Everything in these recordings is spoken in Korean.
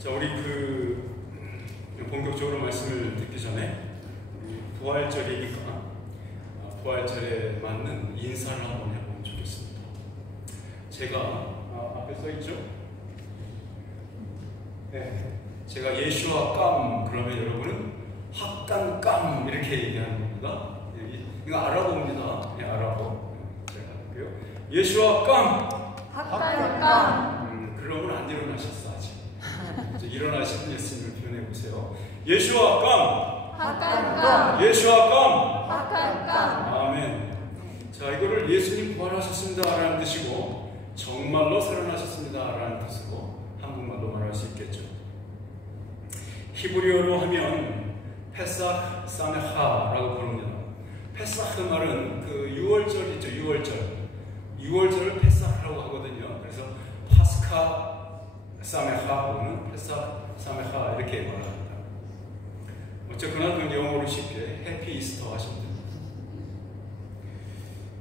자, 우리 본격적으로 말씀을 듣기 전에 부활절이니까 부활절에 맞는 인사를 한번 해보면 좋겠습니다. 제가 앞에 써 있죠? 네, 제가 예수와 깜 그러면 여러분은 학간깜 이렇게 얘기하는 겁니다. 이거 아랍어입니다. 네, 아랍어. 제가 할게요. 예수와 깜 학간깜. 그러면 안 일어나셨어 아직. 이제 일어나시는 예수님을 표현해 보세요. 예수와 깜 학간깜. 예수와 깜 학간깜. 아멘. 자, 이거를 예수님 부활하셨습니다 라는 뜻이고 정말로 살아나셨습니다 라는 뜻으로 한국말로 말할 수 있겠죠. 히브리어로 하면 페삭 사메하라고 부릅니다. 페삭 말은 그 6월절 있죠. 6월절을 페삭이라고 하거든요. 그래서 파스카 사메하 또는 페삭 사메하 이렇게 말합니다. 어쨌거나 그 영어로 쉽게 해피 이스터 하시면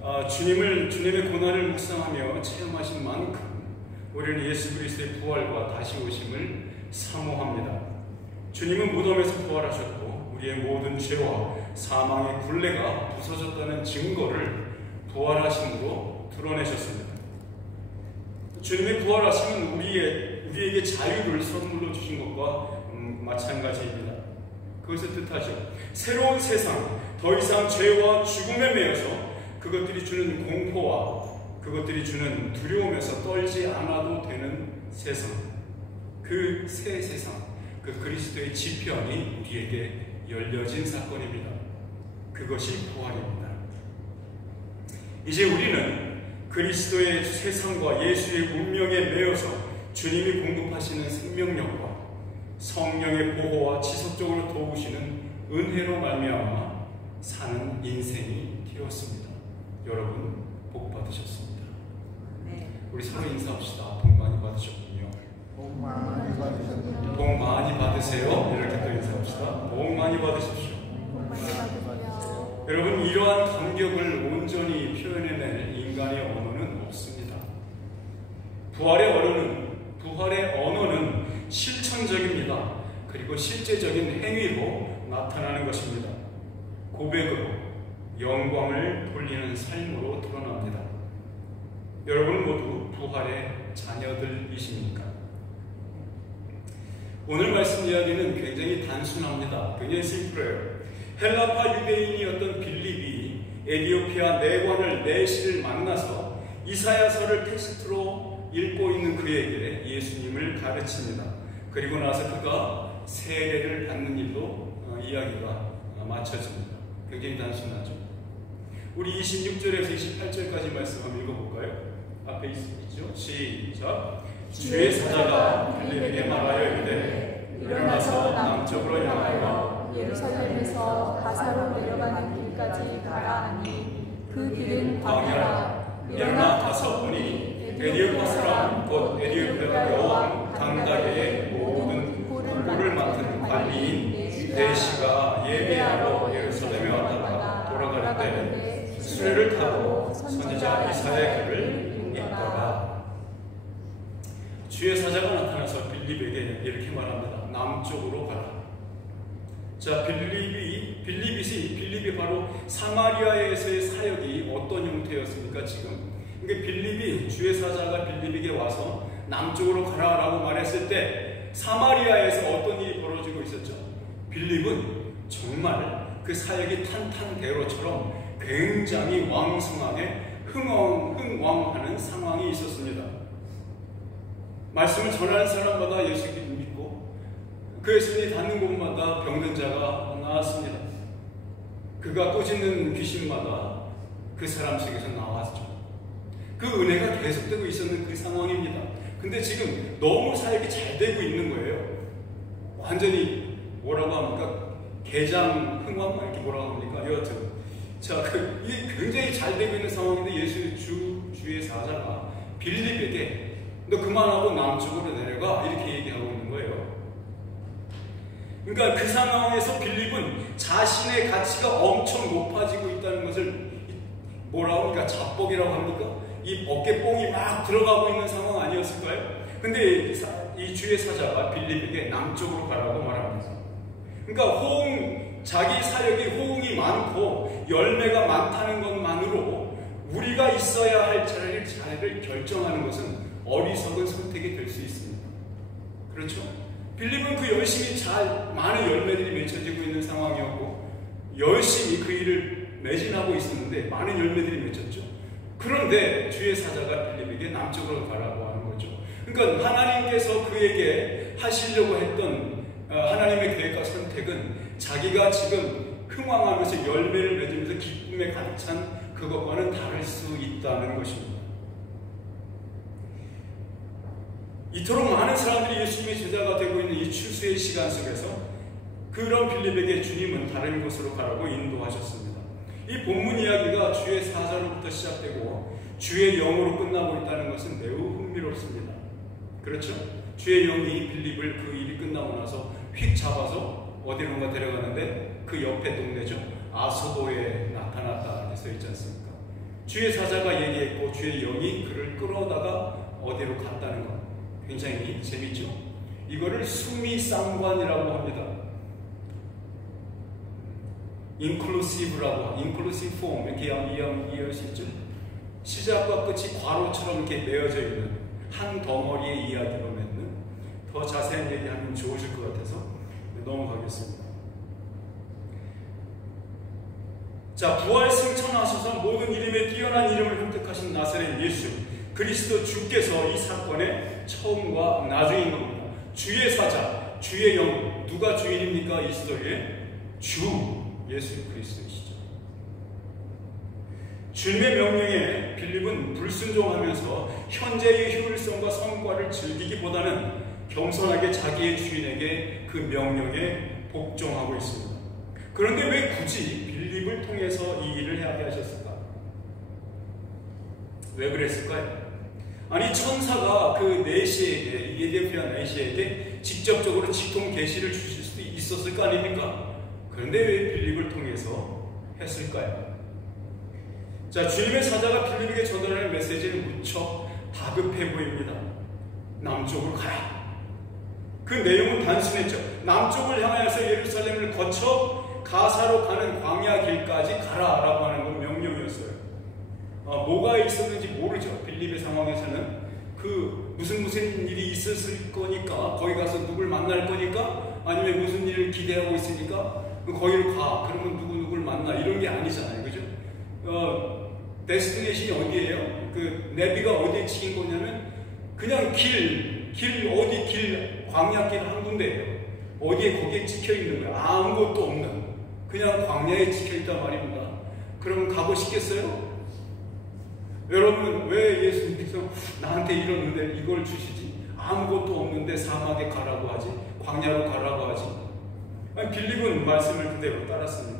됩니다. 주님의 고난을 묵상하며 체험하신 만큼 우리는 예수 그리스도의 부활과 다시 오심을 사모합니다. 주님은 무덤에서 부활하셨고 우리의 모든 죄와 사망의 굴레가 부서졌다는 증거를 부활하심으로 드러내셨습니다. 주님의 부활하심은 우리에게 자유를 선물로 주신 것과 마찬가지입니다. 그것을 뜻하죠. 새로운 세상, 더 이상 죄와 죽음에 매여서 그것들이 주는 공포와 그것들이 주는 두려움에서 떨지 않아도 되는 세상, 그 새 세상, 그 그리스도의 지편이 우리에게 열려진 사건입니다. 그것이 부활입니다. 이제 우리는 그리스도의 세상과 예수의 운명에 매여서 주님이 공급하시는 생명력과 성령의 보호와 지속적으로 도우시는 은혜로 말미암아 사는 인생이 되었습니다. 여러분 복 받으셨습니다. 네. 우리 서로 인사합시다. 복 많이 받으셨군요. 복 많이 받으셨군요. 복 많이 받으세요. 이렇게 또 인사합시다. 복 많이 받으십시오. 복 많이 받으세요. 여러분, 이러한 감격을 온전히 표현해낼 인간의 언어는 없습니다. 부활의 언어는 실천적입니다. 그리고 실제적인 행위로 나타나는 것입니다. 고백으로 영광을 돌리는 삶으로 드러납니다. 여러분 모두 부활의 자녀들이십니까? 오늘 말씀 이야기는 굉장히 단순합니다. 굉장히 심플해요. 헬라파 유대인이었던 빌립이 에디오피아 내관을 내시를 만나서 이사야서를 텍스트로 읽고 있는 그에게 예수님을 가르칩니다. 그리고 나서 그가 세례를 받는 일로 이야기가 마쳐집니다. 굉장히 단순하죠. 우리 26절에서 28절까지 말씀 한번 읽어볼까요? 앞에 있죠? 시작. 주의 사자가 빌립에게 말하여 이르되 일어나서 남쪽으로 향하여 예루살렘에서 가사로 내려가는 길까지 가라 하니 그 길은 광야라. 일어나 가서 보니 에디오파 사람 곧 에디오피아 여왕 강다게의 모든 군부를 맡은 관리인 대시가 예배하러 예루살렘에 왔다가 돌아갈 때 수레를 타고 선지자 이사야의 글을 읽다가 주의 사자가 나타나서 빌립에게 이렇게 말합니다. 남쪽으로 가라. 자, 빌립이 바로 사마리아에서의 사역이 어떤 형태였습니까? 지금 그러니까 주의 사자가 빌립에게 와서 남쪽으로 가라라고 말했을 때 사마리아에서 어떤 일이 벌어지고 있었죠? 빌립은 정말 그 사역이 탄탄대로처럼 굉장히 왕성하게 흥왕하는 상황이 있었습니다. 말씀을 전하는 사람마다 예수를 믿고 그의 손이 닿는 곳마다 병든 자가 나왔습니다. 그가 꾸짖는 귀신마다 그 사람 속에서 나왔죠. 그 은혜가 계속되고 있었는 그 상황입니다. 근데 지금 너무 사역이 잘 되고 있는 거예요. 완전히 뭐라고 합니까? 개장 흥왕 이렇게 뭐라고 합니까? 여하튼 자, 이게 굉장히 잘 되고 있는 상황인데 주의 사자가 빌립에게 너 그만하고 남쪽으로 내려가 이렇게 얘기하고 있는 거예요. 그러니까 그 상황에서 빌립은 자신의 가치가 엄청 높아지고 있다는 것을 뭐라고 합니까? 자뻑이라고 합니까? 이 어깨뽕이 막 들어가고 있는 상황 아니었을까요? 근데 이 주의 사자가 빌립에게 남쪽으로 가라고 말합니다. 그러니까 자기 사역이 호응이 많고 열매가 많다는 것만으로 우리가 있어야 할 자리를 결정하는 것은 어리석은 선택이 될 수 있습니다. 그렇죠? 빌립은 그 열심히 많은 열매들이 맺혀지고 있는 상황이었고 열심히 그 일을 매진하고 있었는데 많은 열매들이 맺혔죠. 그런데 주의 사자가 빌립에게 남쪽으로 가라고 하는 거죠. 그러니까 하나님께서 그에게 하시려고 했던 하나님의 계획과 선택은 자기가 지금 흥왕하면서 열매를 맺으면서 기쁨에 가득 찬 그것과는 다를 수 있다는 것입니다. 이토록 많은 사람들이 예수님의 제자가 되고 있는 이 추수의 시간 속에서 그런 빌립에게 주님은 다른 곳으로 가라고 인도하셨습니다. 이 본문 이야기가 주의 사자로부터 시작되고 주의 영으로 끝나고 있다는 것은 매우 흥미롭습니다. 그렇죠? 주의 영이 빌립을 그 일이 끝나고 나서 휙 잡아서 어디론가 데려가는데 그 옆에 동네죠. 아소도에 나타났다 써 있지 않습니까? 주의 사자가 얘기했고 주의 영이 그를 끌어다가 어디로 갔다는 것. 굉장히 재밌죠? 이거를 수미상관이라고 합니다. 인클루시브라고, 인클루시브 폼, 이렇게 이해할 수 있죠? 시작과 끝이 괄호처럼 이렇게 메어져 있는 한 덩어리의 이야기로 맺는 더 자세한 얘기하면 좋으실 것 같아서 넘어가겠습니다. 자, 부활 승천하셔서 모든 이름에 뛰어난 이름을 획득하신 나사렛 예수 그리스도 주께서 이 사건의 처음과 나중인 겁니다. 주의 사자, 주의 영, 누가 주인입니까? 이 시대에 주 예수 그리스도이시죠. 주님의 명령에 빌립은 불순종하면서 현재의 효율성과 성과를 즐기기보다는 겸손하게 자기의 주인에게 그 명령에 복종하고 있습니다. 그런데 왜 굳이 빌립을 통해서 이 일을 하게 하셨을까? 왜 그랬을까요? 아니 천사가 그 내시에게, 이에데피아 내시에게 직접적으로 직통 계시를 주실 수도 있었을 거 아닙니까? 그런데 왜 빌립을 통해서 했을까요? 자, 주님의 사자가 빌립에게 전달하는 메시지는 무척 다급해 보입니다. 남쪽으로 가라. 그 내용은 단순했죠. 남쪽을 향하여서 예루살렘을 거쳐 가사로 가는 광야 길까지 가라라고 하는 건 명령이었어요. 뭐가 있었는지 모르죠. 빌립의 상황에서는 무슨 일이 있었을 거니까 거기 가서 누굴 만날 거니까 아니면 무슨 일을 기대하고 있으니까 거기로 가. 그러면 누구를 만나. 이런 게 아니잖아요. 그죠? 데스티네이션이 어디예요? 그 내비가 어디에 찍힌 거냐면 그냥 광야길 한 군데예요. 어디에 거기에 찍혀 있는 거예요. 아무것도 없는 그냥 광야에 찍혀 있단 말입니다. 그러면 가고 싶겠어요? 여러분 왜 예수님께서 나한테 이런 은혜를 이걸 주시지? 아무것도 없는데 사막에 가라고 하지? 광야로 가라고 하지? 아니, 빌립은 말씀을 그대로 따랐습니다.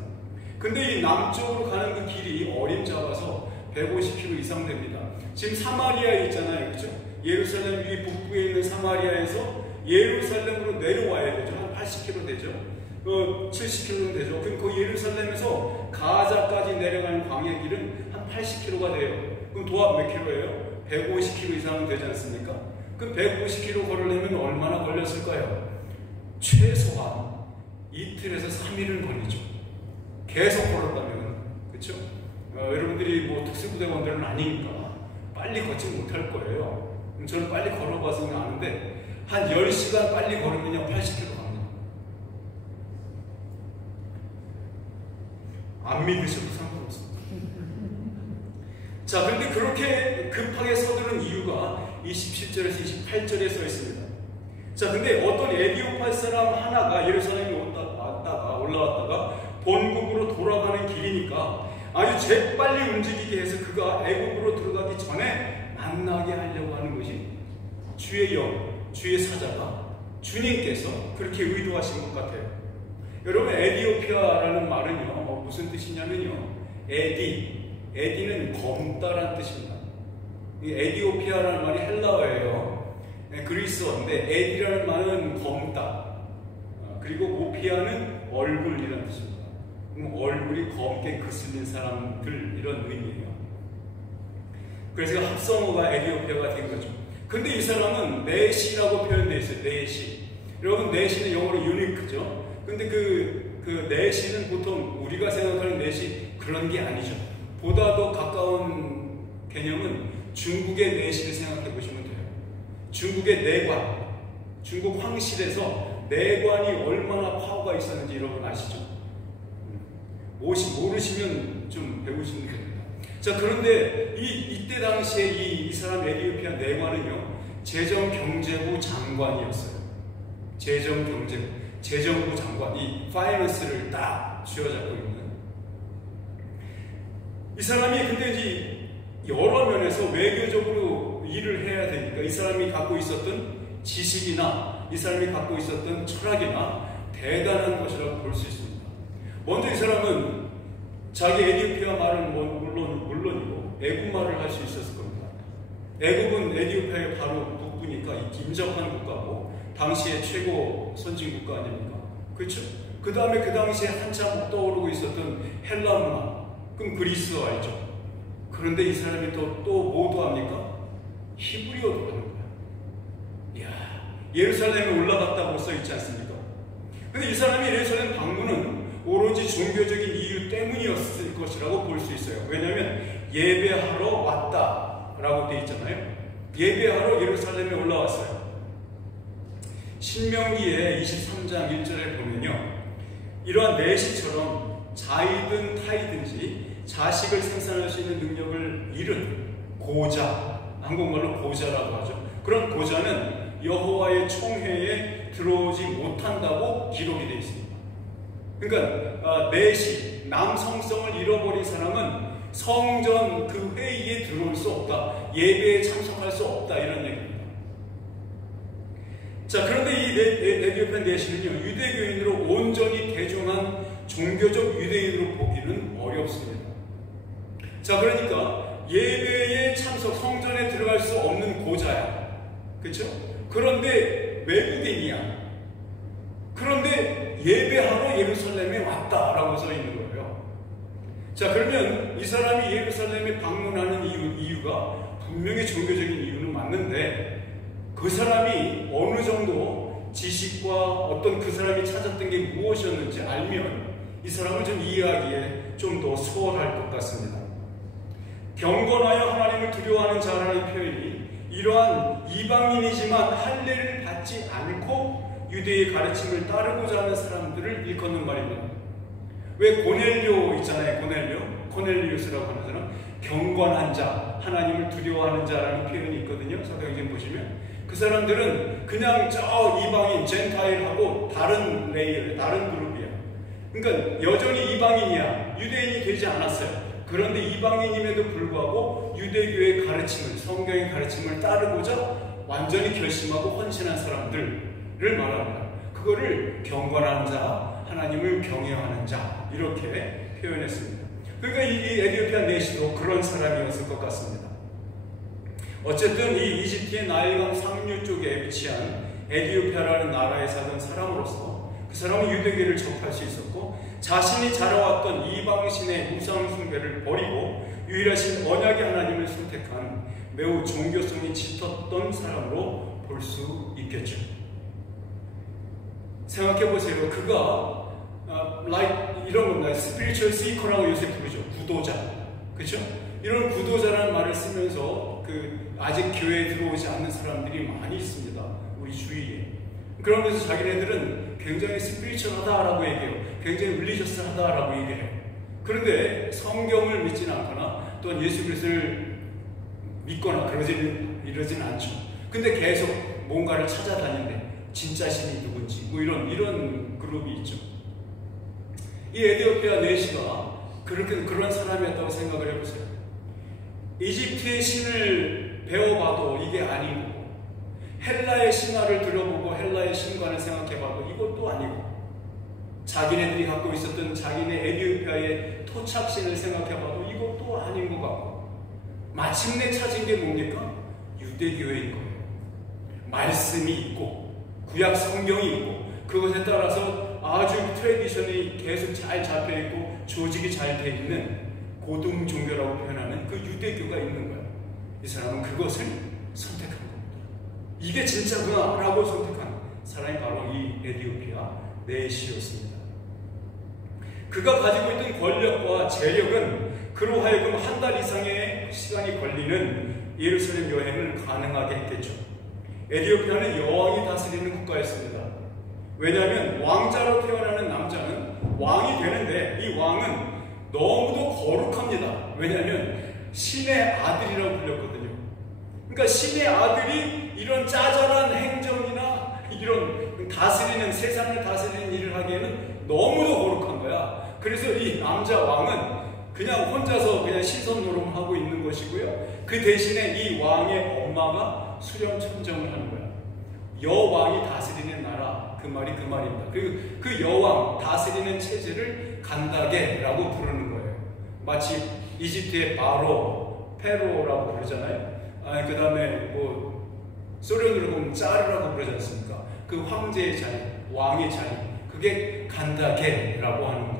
근데 이 남쪽으로 가는 그 길이 어림잡아서 150km 이상 됩니다. 지금 사마리아에 있잖아요. 그렇죠? 예루살렘 위 북부에 있는 사마리아에서 예루살렘으로 내려와야 되죠. 한 80km 되죠. 70km 되죠. 그럼 그 예루살렘에서 가자까지 내려가는 광야 길은 한 80km가 돼요. 그럼 도합 몇 킬로예요? 150km 이상은 되지 않습니까? 그럼 150km 걸으려면 얼마나 걸렸을까요? 최소한 이틀에서 3일은 걸리죠. 계속 걸었다면. 그렇죠? 여러분들이 뭐 특수부대원들은 아니니까 빨리 걷지 못할 거예요. 저는 빨리 걸어봐서는 아는데 한 10시간 빨리 걸으면 80km 갑니다. 안 믿으셔도 상관없습니다. 자, 그런데 그렇게 급하게 서두른 이유가 27절에서 28절에 써 있습니다. 자, 근데 어떤 에디오파 사람 하나가 예루살렘에 올라왔다가 본국으로 돌아가는 길이니까 아주 재빨리 움직이게 해서 그가 애국으로 들어가기 전에 만나게 하려고 하는 것이 주의 영, 주의 사자가 주님께서 그렇게 의도하신 것 같아요. 여러분 에디오피아라는 말은요 무슨 뜻이냐면요 에디는 검다라는 뜻입니다. 이 에디오피아라는 말이 헬라어예요. 그리스어인데 에디라는 말은 검다 그리고 오피아는 얼굴이라는 뜻입니다. 얼굴이 검게 그슬린 사람들 이런 의미예요. 그래서 합성어가 에디오피아가 된 거죠. 근데 이 사람은 내시라고 표현되어 있어요. 내시. 여러분, 내시는 영어로 유니크죠. 근데 그 내시는 보통 우리가 생각하는 내시 그런 게 아니죠. 보다 더 가까운 개념은 중국의 내시를 생각해 보시면 돼요. 중국의 내관, 중국 황실에서 내관이 얼마나 파워가 있었는지 여러분 아시죠? 모르시면 좀 배우시면 됩니다. 자, 그런데 이때 당시에 이 사람 에티오피아 내관은요, 재정경제부 장관이었어요. 재정부 장관, 이 파이낸스를 딱 쥐어잡고 있는 이 사람이. 근데 이제 여러 면에서 외교적으로 일을 해야 되니까 이 사람이 갖고 있었던 지식이나 이 사람이 갖고 있었던 철학이나 대단한 것이라고 볼 수 있습니다. 먼저 이 사람은 자기 에티오피아 말은 물론이고 애국말을 할 수 있었을 겁니다. 애국은 에티오피아의 바로 북부니까 인접한 국가고 당시의 최고 선진 국가 아닙니까? 그렇죠? 그 다음에 그 당시에 한참 떠오르고 있었던 헬라 문화, 그럼 그리스어 알죠? 그런데 이 사람이 또 뭐도 합니까? 히브리어도 하는 거야. 이야, 예루살렘에 올라갔다고 써 있지 않습니까? 근데 이 사람이 예루살렘 방문은 오로지 종교적인 이유 때문이었을 것이라고 볼 수 있어요. 왜냐하면 예배하러 왔다라고 되어 있잖아요. 예배하러 예루살렘에 올라왔어요. 신명기의 23장 1절에 보면요, 이러한 내시처럼 자이든 타이든지 자식을 생산할 수 있는 능력을 잃은 고자, 한국말로 고자라고 하죠. 그런 고자는 여호와의 총회에 들어오지 못한다고 기록이 되어 있습니다. 그러니까 내시, 남성성을 잃어버린 사람은 성전 그 회의에 들어올 수 없다, 예배에 참석할 수 없다, 이런 얘기입니다. 자, 그런데 이 에티오피아 내시는요, 유대교인으로 온전히 대중한 종교적 유대인으로 보기는 어렵습니다. 자, 그러니까 예배에 참석, 성전에 들어갈 수 없는 고자야. 그렇죠? 그런데 외국인이야. 그런데 예배하러 예루살렘에 왔다라고 써 있는 거예요. 자, 그러면 이 사람이 예루살렘에 방문하는 이유가 분명히 종교적인 이유는 맞는데, 그 사람이 어느 정도 지식과 어떤 그 사람이 찾았던 게 무엇이었는지 알면 이 사람을 좀 이해하기에 좀 더 수월할 것 같습니다. 경건하여 하나님을 두려워하는 자라는 표현이 이러한 이방인이지만 할례를 받지 않고 유대의 가르침을 따르고자 하는 사람들을 일컫는 말입니다. 왜 고넬료 있잖아요. 고넬리우스라고 하는 사람, 경건한 자, 하나님을 두려워하는 자라는 표현이 있거든요. 사도행전 보시면 그 사람들은 그냥 저 이방인, 젠타일하고 다른 레이어, 다른 그룹이야. 그러니까 여전히 이방인이야. 유대인이 되지 않았어요. 그런데 이방인임에도 불구하고 유대교의 가르침을, 성경의 가르침을 따르고자 완전히 결심하고 헌신한 사람들을 말합니다. 그거를 경건한 자, 하나님을 경외하는 자, 이렇게 표현했습니다. 그러니까 이 에티오피아 내시도 그런 사람이었을 것 같습니다. 어쨌든 이 이집트의 나일강 상류 쪽에 위치한 에티오피아라는 나라에 살던 사람으로서 그 사람은 유대교를 접할 수 있었고, 자신이 자라왔던 이방신의 우상 숭배를 버리고 유일하신 언약의 하나님을 선택한 매우 종교성이 짙었던 사람으로 볼 수 있겠죠. 생각해보세요. 그가 이런 겁니다. 스피리추얼 시커라고 요새 부르죠. 구도자. 그렇죠? 이런 구도자라는 말을 쓰면서 아직 교회에 들어오지 않는 사람들이 많이 있습니다. 우리 주위에. 그러면서 자기네들은 굉장히 스피리추얼하다라고 얘기해요. 굉장히 릴리저스하다라고 얘기해요. 그런데 성경을 믿지는 않거나 또는 예수 그리스도를 믿거나 이러진 않죠. 근데 계속 뭔가를 찾아다니는데 진짜 신이 누군지 이런 그룹이 있죠. 이 에티오피아 내시가 그런 사람이었다고 생각을 해보세요. 이집트의 신을 배워봐도 이게 아닌 거고, 헬라의 신화를 들어보고 헬라의 신관을 생각해봐도 이것도 아니고, 자기네들이 갖고 있었던 자기네 에티오피아의 토착신을 생각해봐도 이것도 아닌 것 같고, 마침내 찾은 게 뭡니까? 유대교회인 거예요. 말씀이 있고 구약 성경이 있고 그것에 따라서 아주 트래디션이 계속 잘 잡혀있고 조직이 잘 돼 있는 고등 종교라고 표현하는 그 유대교가 있는 거예요. 이 사람은 그것을 선택한 겁니다. 이게 진짜구나 라고 선택한 사람이 바로 이 에디오피아 내시였습니다. 그가 가지고 있던 권력과 재력은 그로 하여금 한 달 이상의 시간이 걸리는 예루살렘 여행을 가능하게 했겠죠. 에디오피아는 여왕이 다스리는 국가였습니다. 왜냐하면 왕자로 태어나는 남자는 왕이 되는데 이 왕은 너무도 거룩합니다. 왜냐하면 신의 아들이라고 불렸거든요. 그러니까 신의 아들이 이런 짜잘한 행정이나 이런 다스리는, 세상을 다스리는 일을 하기에는 너무도 거룩한 거야. 그래서 이 남자 왕은 그냥 혼자서 그냥 시선 노름하고 있는 것이고요. 그 대신에 이 왕의 엄마가 수렴천정을 하는 거야. 여왕이 다스리는 나라, 그 말이 그 말입니다. 그리고 그 여왕 다스리는 체제를 간다게라고 부르는 거예요. 마치 이집트의 바로, 페로라고 부르잖아요. 그 다음에 뭐 소련으로 보면 짜르라고 부르지 않습니까? 그 황제의 자리, 왕의 자리, 그게 간다게라고 하는 겁니다.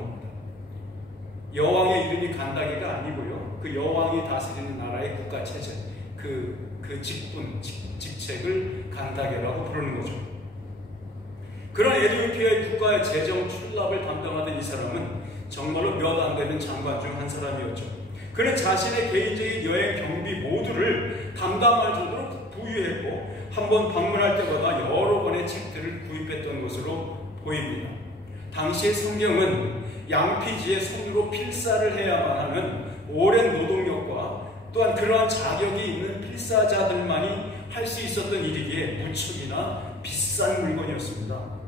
여왕의 이름이 간다게가 아니고요. 그 여왕이 다스리는 나라의 국가 체제, 그 직분, 직책을 간다게라고 부르는 거죠. 그런 에디오피아의 국가의 재정 출납을 담당하던 이 사람은 정말로 몇 안 되는 장관 중 한 사람이었죠. 그는 자신의 개인적인 여행 경비 모두를 담당할 정도로 부유했고 한 번 방문할 때마다 여러 권의 책들을 구입했던 것으로 보입니다. 당시의 성경은 양피지의 손으로 필사를 해야만 하는 오랜 노동력과 또한 그러한 자격이 있는 필사자들만이 할 수 있었던 일이기에 무척이나 비싼 물건이었습니다.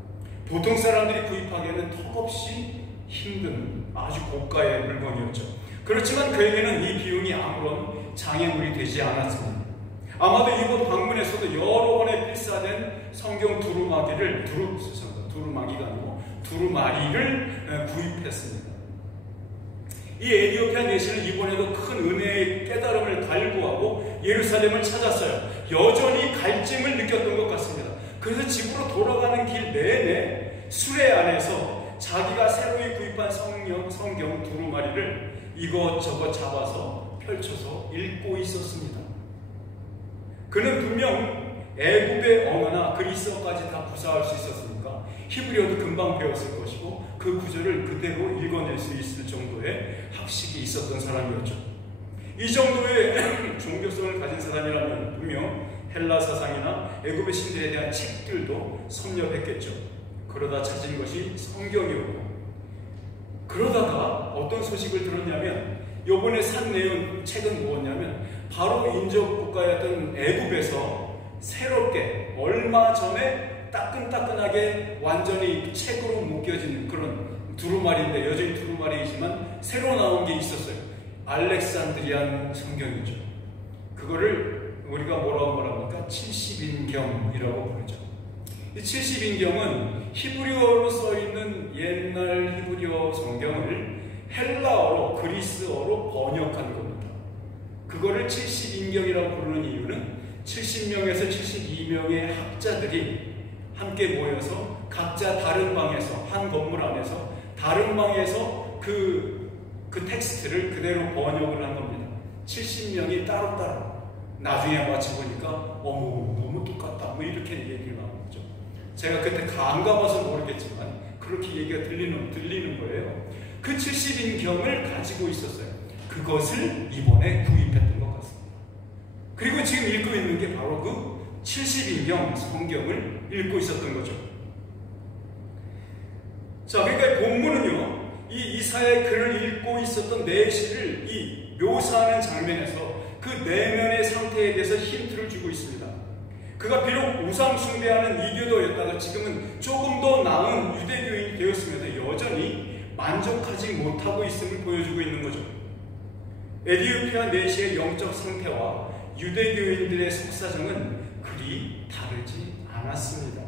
보통 사람들이 구입하기에는 턱없이 힘든 아주 고가의 물건이었죠. 그렇지만 그에게는 이 비용이 아무런 장애물이 되지 않았습니다. 아마도 이번 방문에서도 여러 번의 필사된 성경 두루마기를 두루마기가 아니고 두루마리를 구입했습니다. 이 에디오피아 내시는 이번에도 큰 은혜의 깨달음을 갈구하고 예루살렘을 찾았어요. 여전히 갈증을 느꼈던 것 같습니다. 그래서 집으로 돌아가는 길 내내 수레 안에서 자기가 새로이 구입한 성경 두루마리를 이것저것 잡아서 펼쳐서 읽고 있었습니다. 그는 분명 애굽의 언어나 그리스어까지 다 구사할 수 있었으니까 히브리어도 금방 배웠을 것이고 그 구절을 그대로 읽어낼 수 있을 정도의 학식이 있었던 사람이었죠. 이 정도의 종교성을 가진 사람이라면 분명 헬라 사상이나 애굽의 신들에 대한 책들도 섭렵했겠죠. 그러다 찾은 것이 성경이었고, 그러다가 어떤 소식을 들었냐면 요번에 산 내용 책은 뭐였냐면 바로 인접 국가였던 애굽에서 새롭게 얼마 전에 따끈따끈하게 완전히 책으로 묶여진 그런 두루마리인데, 여전히 두루마리이지만 새로 나온 게 있었어요. 알렉산드리안 성경이죠. 그거를 우리가 뭐라고 말합니까? 70인경이라고 부르죠. 이 70인경은 히브리어로 써있는 옛날 히브리어 성경을 헬라어로, 그리스어로 번역한 겁니다. 그거를 70인경이라고 부르는 이유는 70명에서 72명의 학자들이 함께 모여서 각자 다른 방에서, 한 건물 안에서 다른 방에서 그 텍스트를 그대로 번역을 한 겁니다. 70명이 따로따로. 나중에 맞춰보니까 어머 너무 똑같다 뭐 이렇게 얘기가 나온 거죠. 제가 그때 안 가봐서 모르겠지만 그렇게 얘기가 들리는 거예요. 그 70인경을 가지고 있었어요. 그것을 이번에 구입했던 것 같습니다. 그리고 지금 읽고 있는 게 바로 그 70인경 성경을 읽고 있었던 거죠. 자, 그러니까 본문은요, 이 이사야의 글을 읽고 있었던 내시를 이 묘사하는 장면에서 그 내면의 상태에 대해서 힌트를 주고 있습니다. 그가 비록 우상 숭배하는 이교도였다가 지금은 조금 더 나은 유대교인이 되었으면서 여전히 만족하지 못하고 있음을 보여주고 있는 거죠. 에디오피아 내시의 영적 상태와 유대교인들의 속사정은 그리 다르지 않았습니다.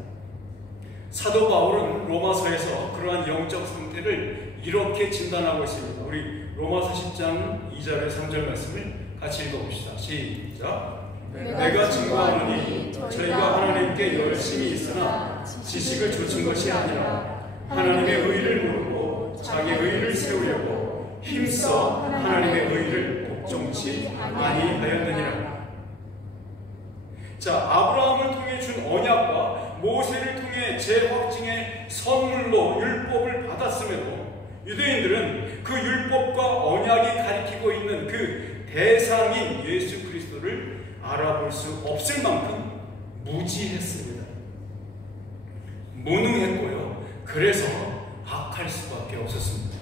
사도 바울은 로마서에서 그러한 영적 상태를 이렇게 진단하고 있습니다. 우리 로마서 10장 2절의 3절 말씀을 같이 읽어봅시다. 시작. 내가 증거하노니 저희가 하나님께 열심히 있으나 지식을 좇은 것이 아니라 하나님의 의를 모르고 자기의 의를 세우려고 힘써 하나님의 의를 복종치 아니하였느니라. 자, 아브라함을 통해 준 언약과 모세를 통해 재확증의 선물로 율법을 받았음에도 유대인들은 그 율법과 언약이 가리키고 있는 그 대상인 예수 그리스도를 알아볼 수 없을 만큼 무지했습니다. 무능했고요. 그래서 악할 수밖에 없었습니다.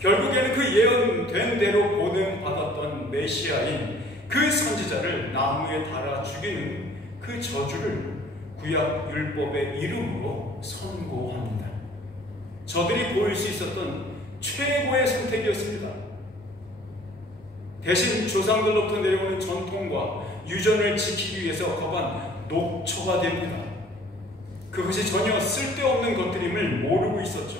결국에는 그 예언된 대로 보냄받았던 메시아인 그 선지자를 나무에 달아 죽이는 그 저주를 구약 율법의 이름으로 선고합니다. 저들이 보일 수 있었던 최고의 선택이었습니다. 대신 조상들로부터 내려오는 전통과 유전을 지키기 위해서 거반 녹초가 됩니다. 그것이 전혀 쓸데없는 것들임을 모르고 있었죠.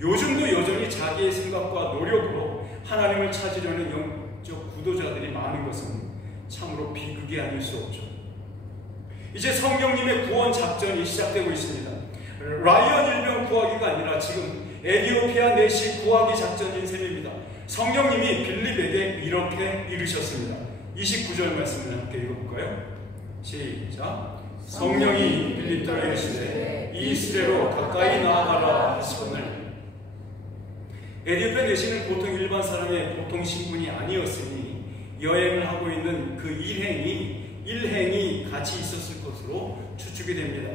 요즘도 여전히 자기의 생각과 노력으로 하나님을 찾으려는 영적 구도자들이 많은 것은 참으로 비극이 아닐 수 없죠. 이제 성령님의 구원 작전이 시작되고 있습니다. 라이언 일병 구하기가 아니라 지금 에티오피아 내시 구하기 작전인 셈입니다. 성령님이 빌립에게 이렇게 이르셨습니다. 29절 말씀을 함께 읽어볼까요? 시작. 성령이 빌립더러 이르시되 이 수레로 가까이 나아가라 하시거늘. 에티오피아 내시는 보통 일반 사람의 보통 신분이 아니었으니 여행을 하고 있는 그 일행이 같이 있었을 것으로 추측이 됩니다.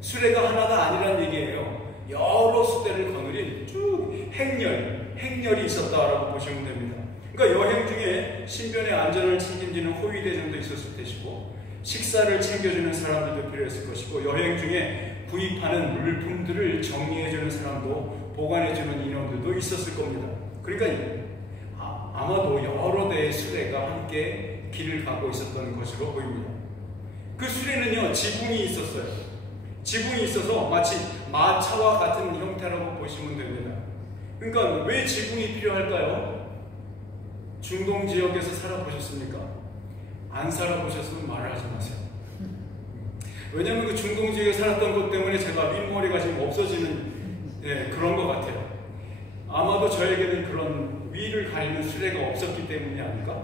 수레가 하나가 아니란 얘기예요. 여러 수레를 거느린 쭉 행렬이 있었다라고 보시면 됩니다. 그러니까 여행 중에 신변의 안전을 책임지는 호위대장도 있었을 것이고 식사를 챙겨주는 사람들도 필요했을 것이고 여행 중에 구입하는 물품들을 정리해주는 사람도 보관해주는 인원들도 있었을 겁니다. 그러니까 아마도 여러 대의 수레가 함께 길을 가고 있었던 것으로 보입니다. 그 수레는요, 지붕이 있었어요. 지붕이 있어서 마치 마차와 같은 형태라고 보시면 됩니다. 그러니까 왜 지붕이 필요할까요? 중동 지역에서 살아보셨습니까? 안 살아보셨으면 말을 하지 마세요. 왜냐하면 그 중동 지역에 살았던 것 때문에 제가 윗머리가 지금 없어지는 그런 것 같아요. 아마도 저에게는 그런 위를 가리는 수레가 없었기 때문이 아닐까?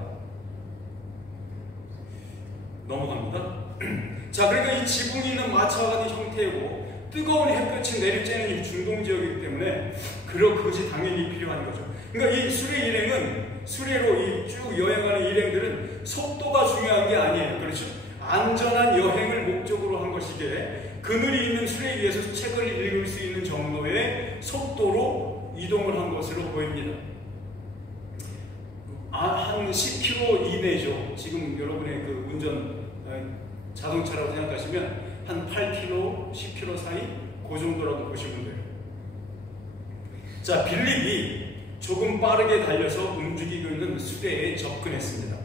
넘어갑니다. 자, 그러니까 이 지붕이 있는 마차와 같은 형태이고 뜨거운 햇볕이 내리쬐는 이 중동 지역이기 때문에 그것이 당연히 필요한 거죠. 그러니까 이 수레 일행은 수레로 이 쭉 여행하는 일행들은 속도가 중요한 게 아니에요. 그렇죠? 안전한 여행을 목적으로 한 것이기에 그늘이 있는 수레에 의해서 책을 읽을 수 있는 정도의 속도로 이동을 한 것으로 보입니다. 한 10km 이내죠. 지금 여러분의 그 운전 자동차라고 생각하시면 한 8km, 10km 사이 그 정도라도 보시면 돼요. 자, 빌립이 조금 빠르게 달려서 움직이고 있는 수레에 접근했습니다.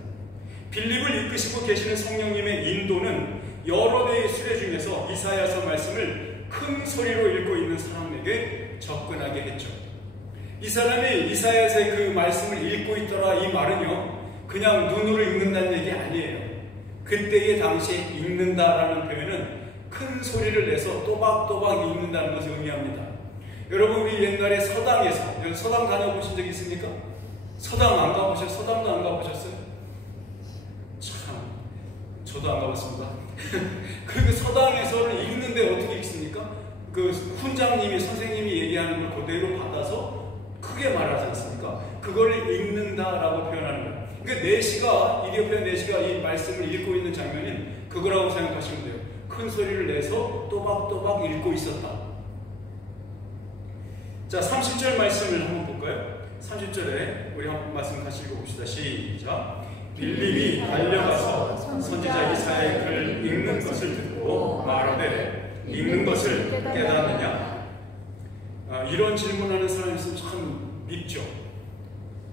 빌립을 이끄시고 계시는 성령님의 인도는 여러 대의 수레 중에서 이사야서 말씀을 큰 소리로 읽고 있는 사람에게 접근하게 했죠. 이 사람이 이사야서의 그 말씀을 읽고 있더라, 이 말은요, 그냥 눈으로 읽는다는 얘기 아니에요. 그때의 당시에 읽는다라는 표현은 큰 소리를 내서 또박또박 읽는다는 것을 의미합니다. 여러분, 우리 옛날에 서당에서, 서당 다녀보신 적 있습니까? 서당 안 가보셨어요? 서당도 안 가보셨어요? 참, 저도 안 가봤습니다. 그리고 서당에서는 읽는데 어떻게 읽습니까? 그 훈장님이, 선생님이 얘기하는 걸 그대로 받아서 크게 말하지 않습니까? 그걸 읽는다라고 표현하는 거예요. 그러니까 이디오피아 내시가 이 말씀을 읽고 있는 장면은 그거라고 생각하시면 돼요. 큰 소리를 내서 또박또박 읽고 있었다. 자, 30절 말씀을 한번 볼까요? 30절에 우리 한번 말씀 같이 읽어봅시다. 시작. 빌립이 달려가서 선지자 이사야의 글을 읽는 것을 듣고 말하되 읽는 것을 깨닫느냐? 이런 질문하는 사람이 있으면 참 밉죠.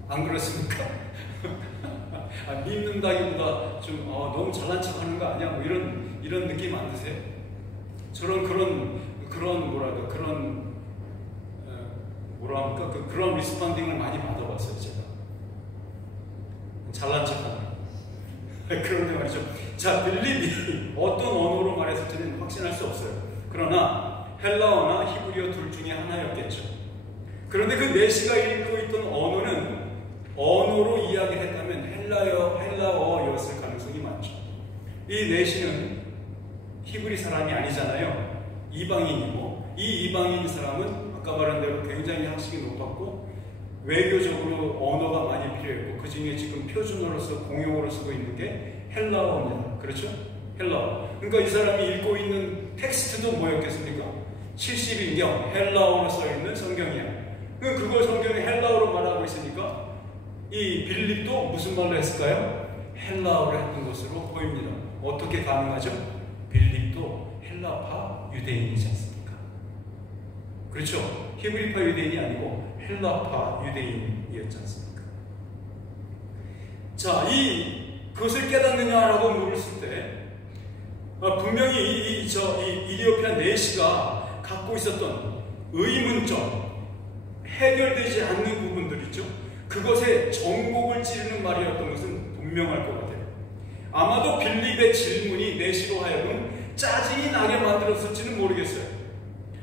안 그렇습니까? 밉는다기보다 좀 너무 잘난 척하는 거 아니야? 뭐 이런 느낌 안 드세요? 저런 그런 리스폰딩을 많이 받아봤어요, 제가. 잘난 척하는. 그런데 말이죠. 자, 빌립이 어떤 언어로 말했을지는 확신할 수 없어요. 그러나 헬라어나 히브리어 둘 중에 하나였겠죠. 그런데 그 내시가 읽고 있던 언어로 이야기를 했다면 헬라어였을 가능성이 이 내시는 히브리 사람이 아니잖아요. 이방인이고, 이 이방인 사람은 아까 말한 대로 굉장히 학식이 높았고 외교적으로 언어가 많이 필요했고, 그 중에 지금 표준어로서 공용어로 쓰고 있는 게 헬라어입니다. 그렇죠? 헬라어. 그러니까 이 사람이 읽고 있는 텍스트도 뭐였겠습니까? 70인경 헬라어로 써있는 성경이야. 그걸 성경에 헬라어로 말하고 있으니까 이 빌립도 무슨 말로 했을까요? 헬라어로 했던 것으로 보입니다. 어떻게 가능하죠? 빌립도 헬라파 유대인이지 않습니까? 그렇죠? 히브리파 유대인이 아니고 헬라파 유대인이었지 않습니까? 자, 그것을 깨닫느냐라고 물었을 때 분명히 이 이디오피아 내시가 갖고 있었던 의문점, 해결되지 않는 부분들 있죠? 그것에 전곡을 찌르는 말이었던 것은 분명할 것 같아요. 아마도 빌립의 질문이 내시로 하여금 짜증이 나게 만들었을지는 모르겠어요.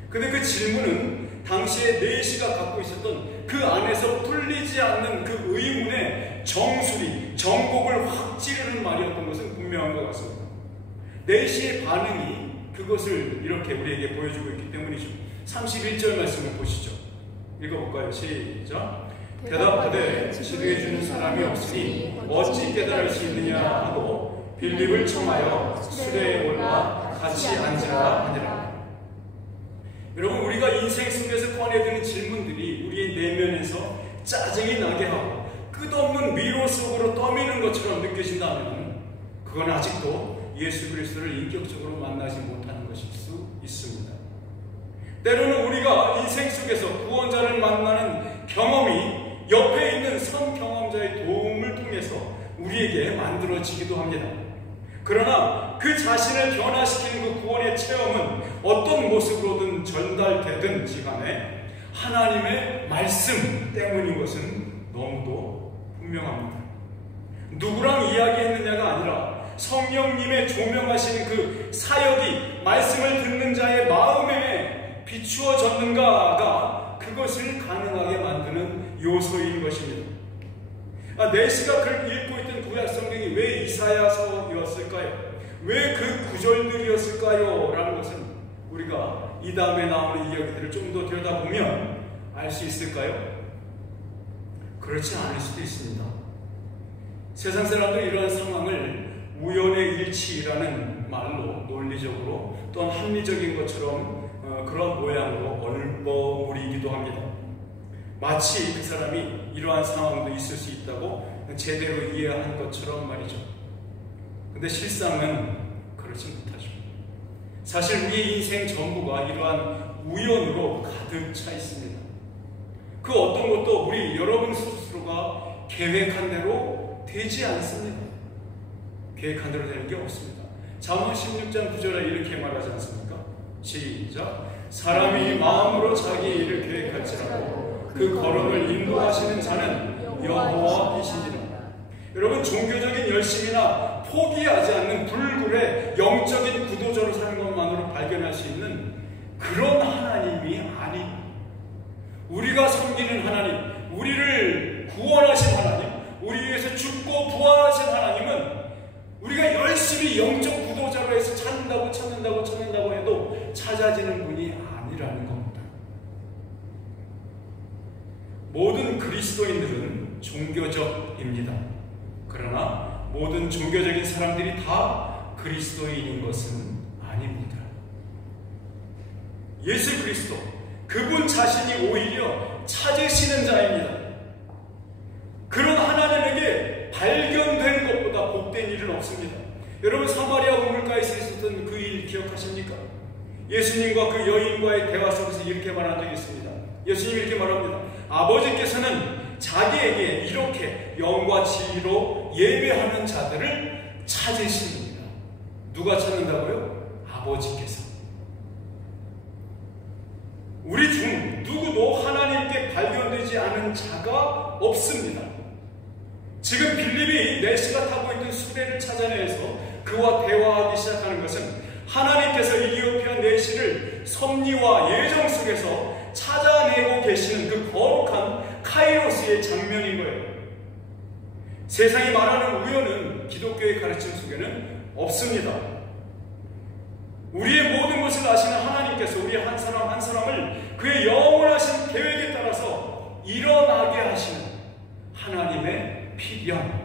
근데 그 질문은 당시에 내시가 갖고 있었던 그 안에서 풀리지 않는 그 의문의 정수리, 전곡을 확 찌르는 말이었던 것은 분명한 것 같습니다. 내시의 반응이 그것을 이렇게 우리에게 보여주고 있기 때문이죠. 31절 말씀을 보시죠. 읽어볼까요? 시작. 대답하되 지도해주는 사람이 없으니 어찌 깨달을 수 있느냐 하고 빌립을 청하여 수레에 올라 같이 앉으라 하니라. 여러분, 우리가 인생 속에서 꺼내드는 질문들이 우리의 내면에서 짜증이 나게 하고 끝없는 미로 속으로 떠미는 것처럼 느껴진다면 그건 아직도 예수 그리스도를 인격적으로 만나지 못하는 것일 수 있습니다. 때로는 우리가 인생 속에서 구원자를 만나는 경험이 옆에 있는 선 경험자의 도움을 통해서 우리에게 만들어지기도 합니다. 그러나 그 자신을 변화시키는 그 구원의 체험은 어떤 모습으로든 전달되든지 간에 하나님의 말씀 때문인 것은 너무도 분명합니다. 누구랑 이야기했느냐가 아니라 성령님의 조명하시는 그 사역이 말씀을 듣는 자의 마음에 비추어졌는가가 그것을 가능하게 만드는 요소인 것입니다. 내시가 그걸 읽고 있던 구약 성경이 왜 이사야서였을까요? 왜 그 구절들이었을까요? 라는 것은 우리가 이 다음에 나오는 이야기들을 좀 더 들여다보면 알 수 있을까요? 그렇지 않을 수도 있습니다. 세상 사람들은 이러한 상황을 우연의 일치라는 말로 논리적으로 또한 합리적인 것처럼 그런 모양으로 얼버무리기도 합니다. 마치 그 사람이 이러한 상황도 있을 수 있다고 제대로 이해한 것처럼 말이죠. 근데 실상은 그렇지 못하죠. 사실 우리 인생 전부가 이러한 우연으로 가득 차 있습니다. 그 어떤 것도 우리 여러분 스스로가 계획한 대로 되지 않습니다. 계획한 대로 되는 게 없습니다. 잠언 16장 9절에 이렇게 말하지 않습니까? 시작. 사람이 마음으로 자기 일을 계획할지라도 그 걸음을 인도하시는 자는 여호와이시니라. 여러분, 종교적인 열심이나 포기하지 않는 불굴의 영적인 구도자로 사는 것만으로 발견할 수 있는 그런 하나님이 아닌, 우리가 섬기는 하나님, 우리를 구원하신 하나님, 우리 위해서 죽고 부활하신 하나님은 우리가 열심히 영적 구도자로 해서 찾는다고 해도 찾아지는 분이 아니라는 겁니다. 모든 그리스도인들은 종교적입니다. 그러나 모든 종교적인 사람들이 다 그리스도인인 것은 아닙니다. 예수 그리스도, 그분 자신이 오히려 찾으시는 자입니다. 그런 하나님에게 발견된 것보다 복된 일은 없습니다. 여러분, 사마리아 우물가에서 있었던 그 일 기억하십니까? 예수님과 그 여인과의 대화 속에서 이렇게 말한 적이 있습니다. 예수님이 이렇게 말합니다. 아버지께서는 자기에게 이렇게 영과 진리로 예배하는 자들을 찾으십니다. 누가 찾는다고요? 아버지께서. 우리 중 누구도 하나님께 발견되지 않은 자가 없습니다. 지금 빌립이 내시가 타고 있던 수레를 찾아내서 그와 대화하기 시작하는 것은 하나님께서 이디오피아 내시를 섭리와 예정 속에서 찾아내고 계시는 그 거룩한 카이로스의 장면인 거예요. 세상이 말하는 우연은 기독교의 가르침 속에는 없습니다. 우리의 모든 것을 아시는 하나님께서 우리 한 사람 한 사람을 그의 영원하신 계획에 따라서 일어나게 하시는 하나님의 필연입니다.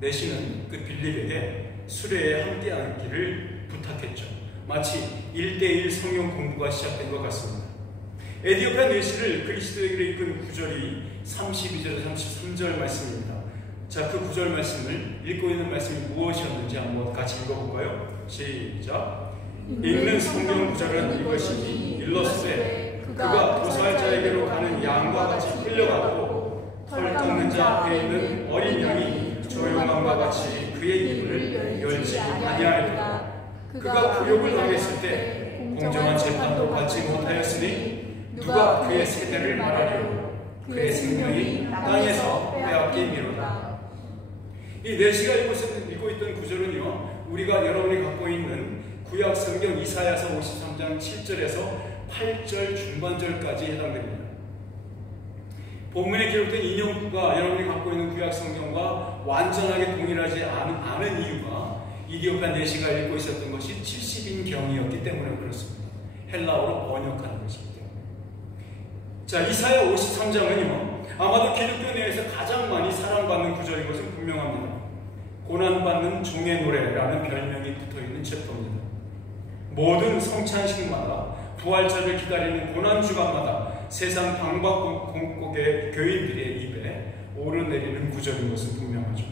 내시는 그 빌립에게 수레에 함께 앉기를 부탁했죠. 마치 1:1 성경 공부가 시작된 것 같습니다. 에디오피아 내시를 그리스도에게 이끈 구절이 32절에서 33절 말씀입니다. 자, 그 구절 말씀을 읽고 있는 말씀이 무엇이었는지 한번 같이 읽어볼까요? 시작. 읽는 성경 구절은 이것이니 일러스되 그가 도살자에게로 가는 양과 같이 끌려가고 털 깎는 자 앞에 있는 어린 양이 조용함과 같이 그의 입을 열지 아니하였다. 그가 굴욕을 당했을 때 공정한 재판도 받지 못하였으니 누가 그의 세대를 말하리요. 그의 생명이 땅에서 빼앗기미로다. 이 내시가 읽고 있던 구절은요, 우리가 여러분이 갖고 있는 구약 성경 이사야서 53장 7절에서 8절 중반절까지 해당됩니다. 본문에 기록된 인용구가 여러분이 갖고 있는 구약 성경과 완전하게 동일하지 않은 이유가 에디오피아 내시가 읽고 있었던 것이 70인경이었기 때문에 그렇습니다. 헬라어로 번역하는 것이기 때문에. 자, 이사야 53장은요, 아마도 기독교 내에서 가장 많이 사랑받는 구절인 것은 분명합니다. 고난받는 종의 노래라는 별명이 붙어있는 챕터입니다. 모든 성찬식마다 부활절을 기다리는 고난주간마다 세상 방방곡곡의 교인들의 입에 오르내리는 구절인 것은 분명하죠.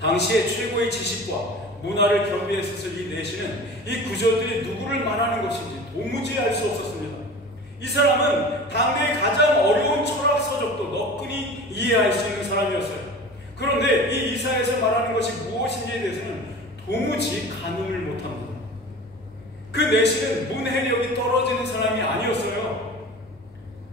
당시의 최고의 지식과 문화를 겸비했을 이 내시는 이 구절들이 누구를 말하는 것인지 도무지 알 수 없었습니다. 이 사람은 당대의 가장 어려운 철학 서적도 너끈히 이해할 수 있는 사람이었어요. 그런데 이 이사야에서 말하는 것이 무엇인지에 대해서는 도무지 가늠을 못합니다. 그 내시는 문해력이 떨어지는 사람이 아니었어요.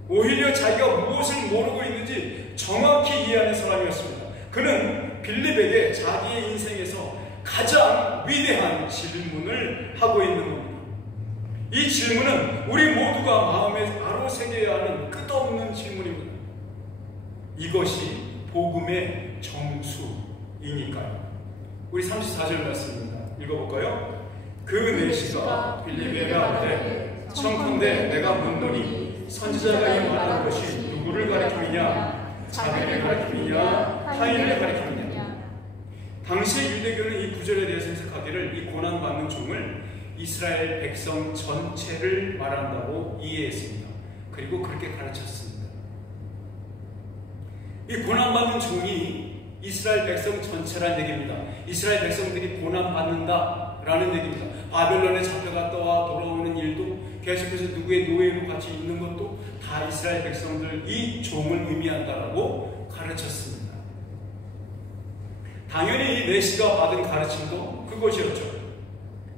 오히려 자기가 무엇을 모르고 있는지 정확히 이해하는 사람이었습니다. 그는 빌립에게 자기의 인생에서 가장 위대한 질문을 하고 있는 겁니다. 이 질문은 우리 모두가 마음에 아로새겨야 하는 끝없는 질문입니다. 이것이 복음의 정수이니까요. 우리 34절 말씀입니다. 읽어볼까요? 그 내시가 빌립에게 말하되 청컨대 내가 묻노니 선지자가 이 말한 것이 누구를 가리키느냐? 자기를 가리키느냐? 타인을 가리키느냐? 당시 유대교는 이 구절에 대해서 해석하기를 이 고난받는 종을 이스라엘 백성 전체를 말한다고 이해했습니다. 그리고 그렇게 가르쳤습니다. 이 고난받는 종이 이스라엘 백성 전체라는 얘기입니다. 이스라엘 백성들이 고난받는다라는 얘기입니다. 바벨론에 잡혀갔다와 돌아오는 일도 계속해서 누구의 노예로 같이 있는 것도 다 이스라엘 백성들 이 종을 의미한다라고 가르쳤습니다. 당연히 이 내시가 받은 가르침도 그것이었죠.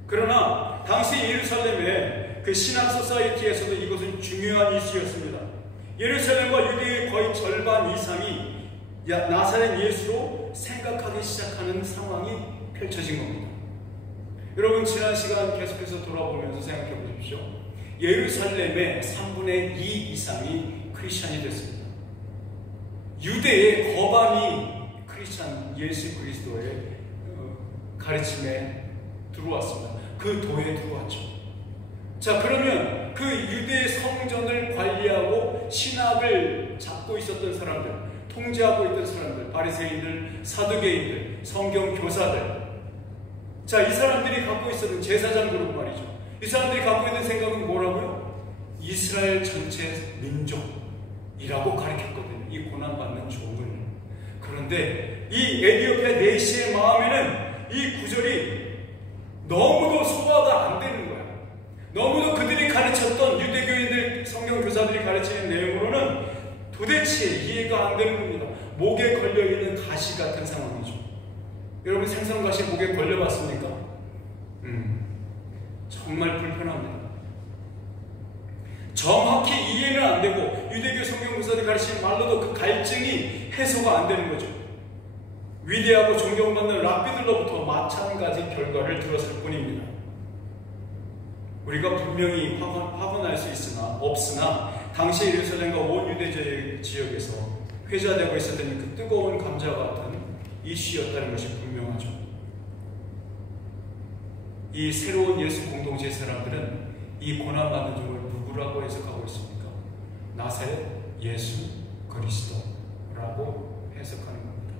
그러나 당시 예루살렘의 그 신학 소사이티에서도 이것은 중요한 이슈였습니다. 예루살렘과 유대의 거의 절반 이상이 나사렛 예수로 생각하기 시작하는 상황이 펼쳐진 겁니다. 여러분, 지난 시간 계속해서 돌아보면서 생각해 보십시오. 예루살렘의 3분의 2 이상이 크리스찬이 됐습니다. 유대의 거반이 크리스찬 예수 그리스도의 가르침에 들어왔습니다. 그 도에 들어왔죠. 자, 그러면 그 유대의 성전을 관리하고 신학을 잡고 있었던 사람들, 통제하고 있던 사람들, 바리새인들, 사두개인들, 성경 교사들, 자, 이 사람들이 갖고 있었던 제사장 그룹 말이죠. 이 사람들이 갖고 있는 생각은 뭐라고요? 이스라엘 전체 민족이라고 가르쳤거든요. 이 고난받는 종을. 그런데 이 에디오피아 내시의 마음에는 이 구절이 너무도 소화가 안 되는 거야. 너무도 그들이 가르쳤던 유대교인들, 성경 교사들이 가르치는 내용으로는 도대체 이해가 안 되는 겁니다. 목에 걸려있는 가시 같은 상황이죠. 여러분, 생선가시 목에 걸려봤습니까? 정말 불편합니다. 정확히 이해는 안 되고 유대교 성경 교사들이 가르치는 말로도 그 갈증이 해소가 안 되는 거죠. 위대하고 존경받는 랍비들로부터 마찬가지 결과를 들었을 뿐입니다. 우리가 분명히 화분할 수 없으나 당시 예루살렘과 온 유대 지역에서 회자되고 있었던 그 뜨거운 감자와 같은 이슈였다는 것이 분명하죠. 이 새로운 예수 공동체 사람들은 이 고난받는 종을 누구라고 해석하고 있습니까? 나사렛 예수 그리스도라고 해석하는 겁니다.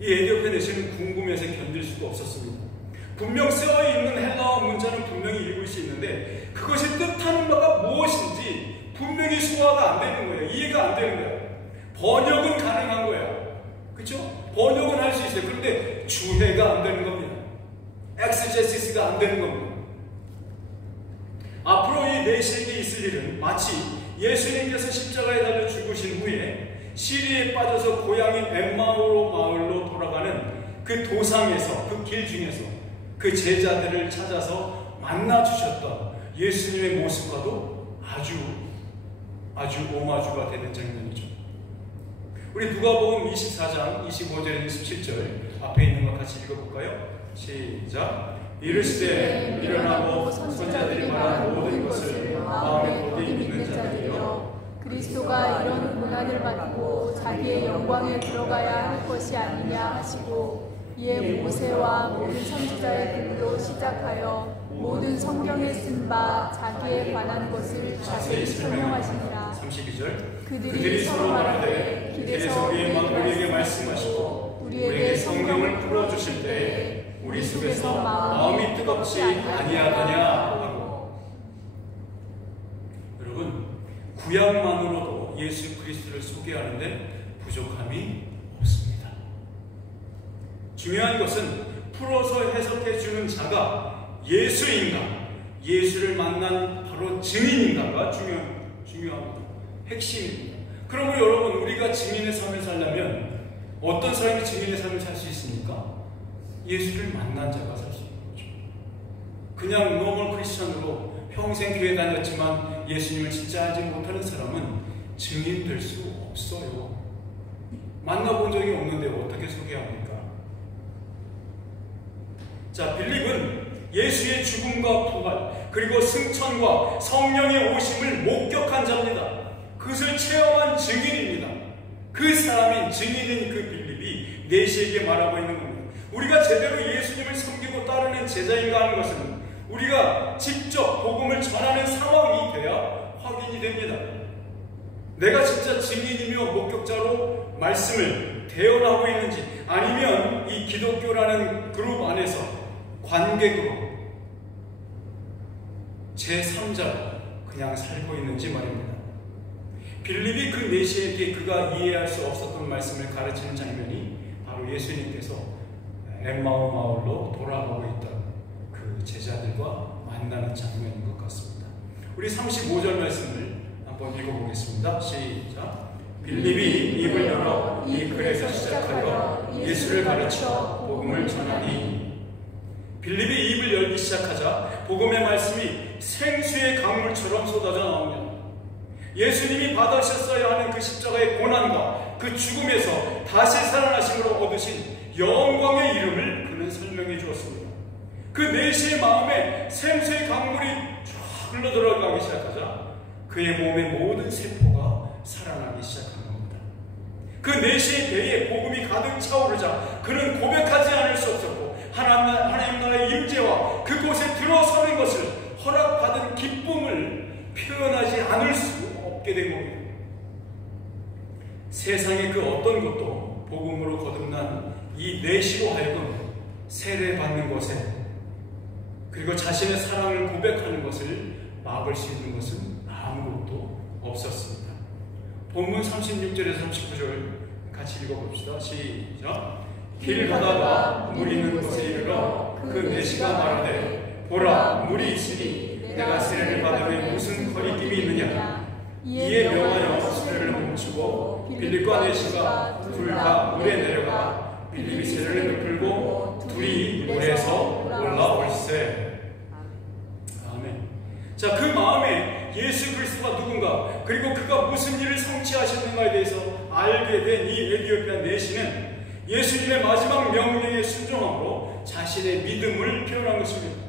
이 에디오피아 내시는 궁금해서 견딜 수가 없었습니다. 분명 쓰여있는 헬라어 문자는 분명히 읽을 수 있는데 그것이 뜻하는 바가 무엇인지 분명히 소화가 안 되는 거예요. 이해가 안 되는 거예요. 번역은 가능한 거예요. 그렇죠? 번역은 할 수 있어요. 그런데 주해가 안 되는 겁니다. 엑스제시스가 안 되는 겁니다. 앞으로 이 내시에게 있을 일은 마치 예수님께서 십자가에 달려 죽으신 후에 시리에 빠져서 고향인 엠마오 마을로 돌아가는 그 도상에서, 그 길 중에서 그 제자들을 찾아서 만나 주셨던 예수님의 모습과도 아주 오마주가 되는 장면이죠. 우리 누가복음 24장 25절 27절 앞에 있는 것 같이 읽어볼까요? 시작. 이르시되 일어나고 선지자들이 말한 모든 것을 마음에 굳게 믿는 자들이여 그리스도가 이런 고난을 받고 자기의 영광에 들어가야 할 것이 아니냐 하시고 이에 모세와 모든 선지자의 글로 시작하여 모든 성경에 쓴 바 자기에 관한 것을 자세히 설명하시니라. 32절 그들이 서로 말하되 길에서 우리에게 말씀하시고 우리에게 성경을 풀어주실 때 우리 속에서 마음이 뜨겁지 아니하더냐 하고. 여러분, 구약만으로도 예수 그리스도를 소개하는데 부족함이 없습니다. 중요한 것은 풀어서 해석해 주는 자가 예수인가, 예수를 만난 바로 증인인가가 중요합니다. 핵심입니다. 그러므로 여러분, 우리가 증인의 삶을 살려면 어떤 사람이 증인의 삶을 살 수 있습니까? 예수를 만난 자가 살 수 있는 거죠. 그냥 노멀 크리스천으로 평생 교회 다녔지만 예수님을 진짜 알지 못하는 사람은 증인 될 수 없어요. 만나본 적이 없는데 어떻게 소개합니까? 자, 빌립은 예수의 죽음과 부활 그리고 승천과 성령의 오심을 목격한 자입니다. 그것을 체험한 증인입니다. 그 사람인 증인인 그 빌립이 내시에게 말하고 있는 겁니다. 우리가 제대로 예수님을 섬기고 따르는 제자인가 하는 것은 우리가 직접 복음을 전하는 상황이 돼야 확인이 됩니다. 내가 진짜 증인이며 목격자로 말씀을 대언하고 있는지, 아니면 이 기독교라는 그룹 안에서 관객으로 제3자로 그냥 살고 있는지 말입니다. 빌립이 그 내시에게 그가 이해할 수 없었던 말씀을 가르치는 장면이 바로 예수님께서 엠마오 마을로 돌아가고 있던 그 제자들과 만나는 장면인 것 같습니다. 우리 35절 말씀을 한번 읽어보겠습니다. 시작. 빌립이 입을 열어 이 글에서 시작하여 예수를 가르쳐 복음을 전하니. 빌립이 입을 열기 시작하자 복음의 말씀이 생수의 강물처럼 쏟아져 나옵니다. 예수님이 받으셨어야 하는 그 십자가의 고난과 그 죽음에서 다시 살아나심으로 얻으신 영광의 이름을 그는 설명해 주었습니다. 그 내시의 마음에 생수의 강물이 쫙 흘러들어가기 시작하자 그의 몸의 모든 세포가 살아나기 시작한 겁니다. 그 내시의 배에 복음이 가득 차오르자 그는 고백하지 않을 수 없었고 하나님 나라의 임재와 그곳에 들어서는 것을 허락받은 기쁨을 표현하지 않을 수 없게 된 겁니다. 세상의 그 어떤 것도 복음으로 거듭난 이 내시로 하여금 세례받는 것에 그리고 자신의 사랑을 고백하는 것을 막을 수 있는 것은 아무것도 없었습니다. 본문 36절에서 39절 같이 읽어봅시다. 시작. 길 가다가 물 있는 곳에 이르러 그 내시가 말하되 보라 물이 있으니 내가 세례를 받으면 무슨 거리낌이 있느냐. 이에 명하여 세례를 멈추고 빌립과 내시가 둘 다 물에 내려가 빌립이 세례를 베풀고 둘이 물에서 올라올세. 아멘. 자, 그 마음에 예수 그리스도가 누군가 그리고 그가 무슨 일을 성취하셨는가에 대해서 알게 된 이 에디오피아 내시는 예수님의 마지막 명령에 순종함으로 자신의 믿음을 표현한 것입니다.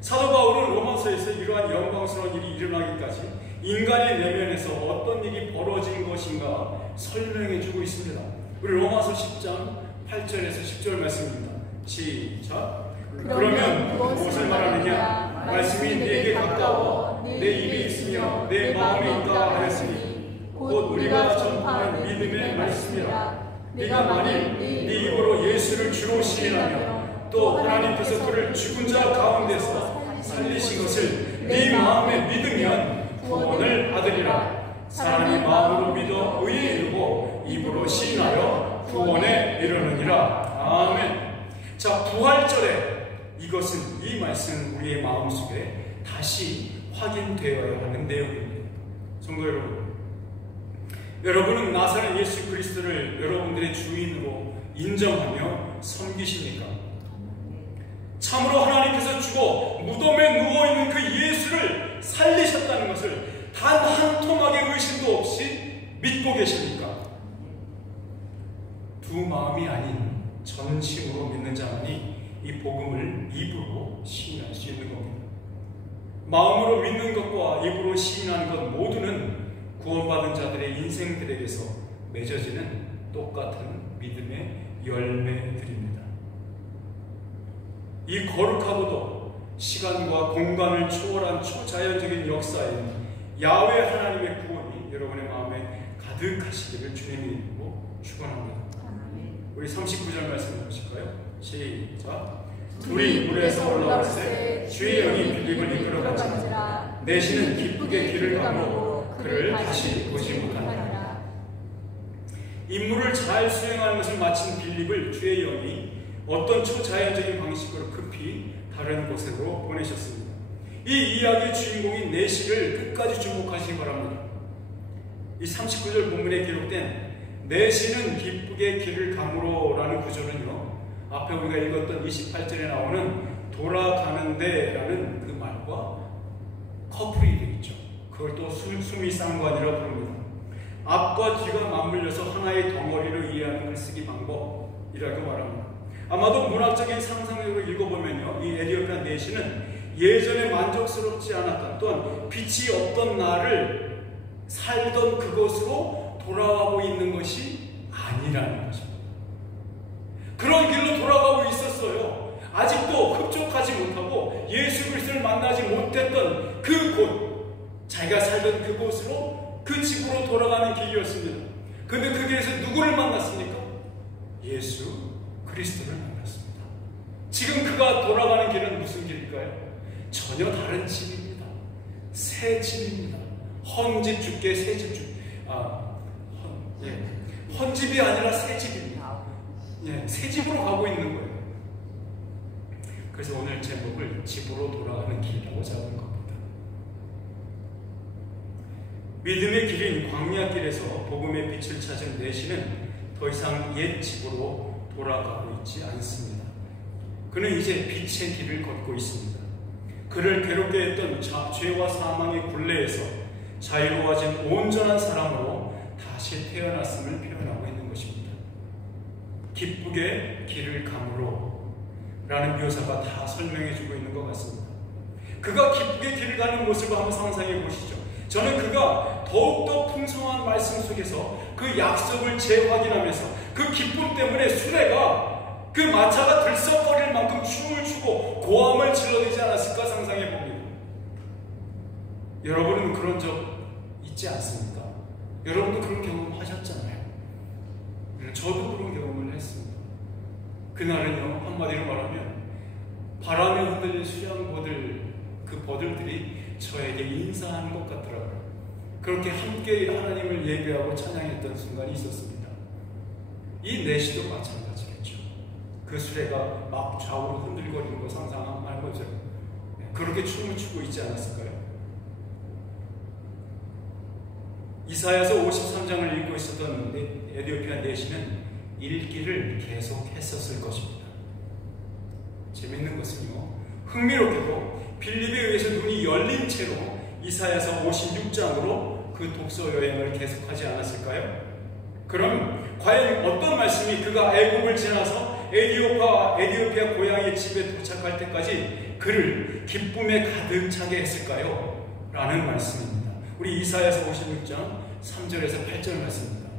사도 바울은 로마서에서 이러한 영광스러운 일이 일어나기까지 인간의 내면에서 어떤 일이 벌어진 것인가 설명해 주고 있습니다. 우리 로마서 10장 8절에서 10절 말씀입니다. 시작. 그러면 무엇을 말하느냐? 말씀이 내게 가까워 내 입에 있으며 내 마음에 있다 하였으니 곧 우리가 전파하는 믿음의 말씀이라. 네가 만일 네 입으로 예수를 주로 시인하며 또 하나님께서 그를 죽은 자 가운데서 살리신 것을 네 마음에 믿으면 구원을 받으리라. 사람이 마음으로 믿어 의에 이르고 입으로 시인하여 구원에 이르느니라. 아멘. 자, 부활절에 이것은 이 말씀 우리의 마음속에 다시 확인되어야 하는 내용입니다. 성도 여러분, 여러분은 나사렛 예수 그리스도를 여러분들의 주인으로 인정하며 섬기십니까? 참으로 하나님께서 죽어 무덤에 누워있는 그 예수를 살리셨다는 것을 단 한 토막의 의심도 없이 믿고 계십니까? 두 마음이 아닌 전심으로 믿는 자만이 이 복음을 입으로 시인할 수 있는 겁니다. 마음으로 믿는 것과 입으로 시인하는 것 모두는 구원받은 자들의 인생들에게서 맺어지는 똑같은 믿음의 열매들입니다. 이 거룩하고도 시간과 공간을 초월한 초자연적인 역사인 야훼 하나님의 구원이 여러분의 마음에 가득하시기를 주님의 이름으로 축원합니다. 우리 39절 말씀 보실까요? 시작. 둘이 물에서 올라올 때 주의 영이 빌립을 이끌어가지라. 내시는 기쁘게 길을 가므로 그를 다시 보지 못하니라. 임무를 잘 수행하는 것을 마친 빌립을 주의 영이 어떤 초자연적인 방식으로 급히 다른 곳으로 보내셨습니다. 이 이야기의 주인공인 내시를 끝까지 주목하시기 바랍니다. 이 39절 본문에 기록된 내시는 기쁘게 길을 가므로 라는 구절은요, 앞에 우리가 읽었던 28절에 나오는 돌아가는데 라는 그 말과 커플이 되어 있죠. 그걸 또 수미상관이라고 부릅니다. 앞과 뒤가 맞물려서 하나의 덩어리로 이해하는 글쓰기 방법이라고 말합니다. 아마도 문학적인 상상력으로 읽어보면요, 이 에티오피아 내시는 예전에 만족스럽지 않았던 또한 빛이 없던 나를 살던 그곳으로 돌아가고 있는 것이 아니라는 것입니다. 그런 길로 돌아가고 있었어요. 아직도 흡족하지 못하고 예수 그리스도를 만나지 못했던 그곳, 자기가 살던 그곳으로, 그 집으로 돌아가는 길이었습니다. 그런데 그 길에서 누구를 만났습니까? 예수 그리스도를 만났습니다. 지금 그가 돌아가는 길은 무슨 길일까요? 전혀 다른 집입니다. 새 집입니다. 헌집 주께 새 집 주. 헌집이 아니라 새 집입니다. 새 집으로 가고 있는 거예요. 그래서 오늘 제목을 집으로 돌아가는 길이라고 잡은 겁니다. 믿음의 길인 광야길에서 복음의 빛을 찾은 내시는 더 이상 옛 집으로 돌아가고 있지 않습니다. 그는 이제 빛의 길을 걷고 있습니다. 그를 괴롭게 했던 죄와 사망의 굴레에서 자유로워진 온전한 사람으로 다시 태어났음을 표현하고 있는 것입니다. 기쁘게 길을 가므로 라는 묘사가 다 설명해주고 있는 것 같습니다. 그가 기쁘게 길을 가는 모습을 한번 상상해 보시죠. 저는 그가 더욱더 풍성한 말씀 속에서 그 약속을 재확인하면서 그 기쁨 때문에 수레가 그 마차가 들썩거릴 만큼 춤을 추고 고함을 질러대지 않았을까 상상해 봅니다. 여러분은 그런 적 있지 않습니까? 여러분도 그런 경험 하셨잖아요. 저도 그런 경험을 했습니다. 그날은요, 한마디로 말하면 바람에 흔들린 수양버들, 그 버들들이 저에게 인사하는 것 같더라고요. 그렇게 함께 하나님을 예배하고 찬양했던 순간이 있었습니다. 이 내시도 마찬가지겠죠. 그 수레가 막 좌우로 흔들거리는 거 상상한 거죠. 그렇게 춤을 추고 있지 않았을까요? 이사야서 53장을 읽고 있었던 에티오피아 내시는 읽기를 계속 했었을 것입니다. 재밌는 것은요, 흥미롭게도 빌립에 의해서 눈이 열린 채로 이사야서 56장으로 그 독서 여행을 계속하지 않았을까요? 그럼 과연 어떤 말씀이 그가 애굽을 지나서 에티오피아 고향의 집에 도착할 때까지 그를 기쁨에 가득 차게 했을까요? 라는 말씀입니다. 우리 이사야서 56장 3절에서 8절 말씀입니다.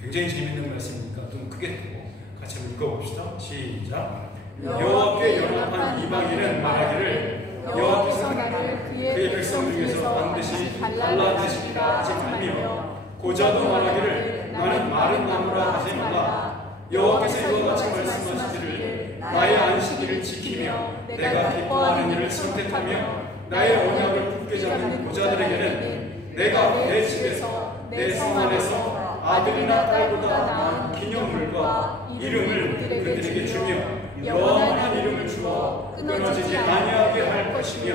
굉장히 재밌는 말씀이니까 좀 크게 듣고 같이 한번 읽어봅시다. 시작. 여호와께 연합한 이방인은 말하기를 여호와께서 나를 그의 백성 중에서 반드시 갈라내시리라 하지 말며 고자도 말하기를 나는 마른 나무라 하지 말라. 여호와께서 이와 같이 말씀하시기를 나의 안식일을 지키며 내가 기뻐하는 일을 선택하며 나의 언약을 굳게 잡는 고자들에게는 내가 내 집에서 내 성 안에서 아들이나 딸보다 나은 기념물과 이름을 그들에게 주며 영원한 이름을 주어 끊어지지 아니하게 할 것이며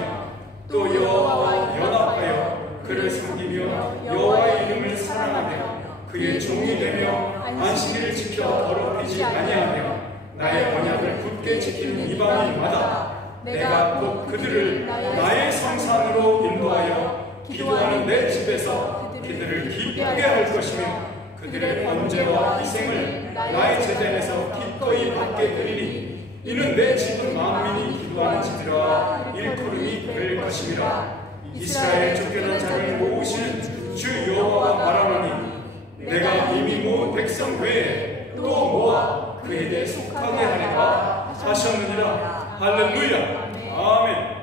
또 여호와와 연합하여 그를 섬기며 여호와의 이름을 사랑하며 그의 종이 되며 안식일을 지켜 더럽히지 아니하며 나의 언약을 굳게 지키는 이방인마다 내가 곧 그들을 나의 성산으로 인도하여 기도하는 내 집에서 그들을 기쁘게 할 것이며 그들의 번제와 희생을 나의 제단에서 기꺼이 받게 되리니 이는 내 집은 만민이 기도하는 집이라 일컬음이 될 것임이라. 이스라엘 쫓겨난 자를 모으시는 주 여호와가 말하노니 내가 이미 모은 백성 외에 또 모아 그에게 속하게 하리라 하셨느니라. 할렐루야. 아멘.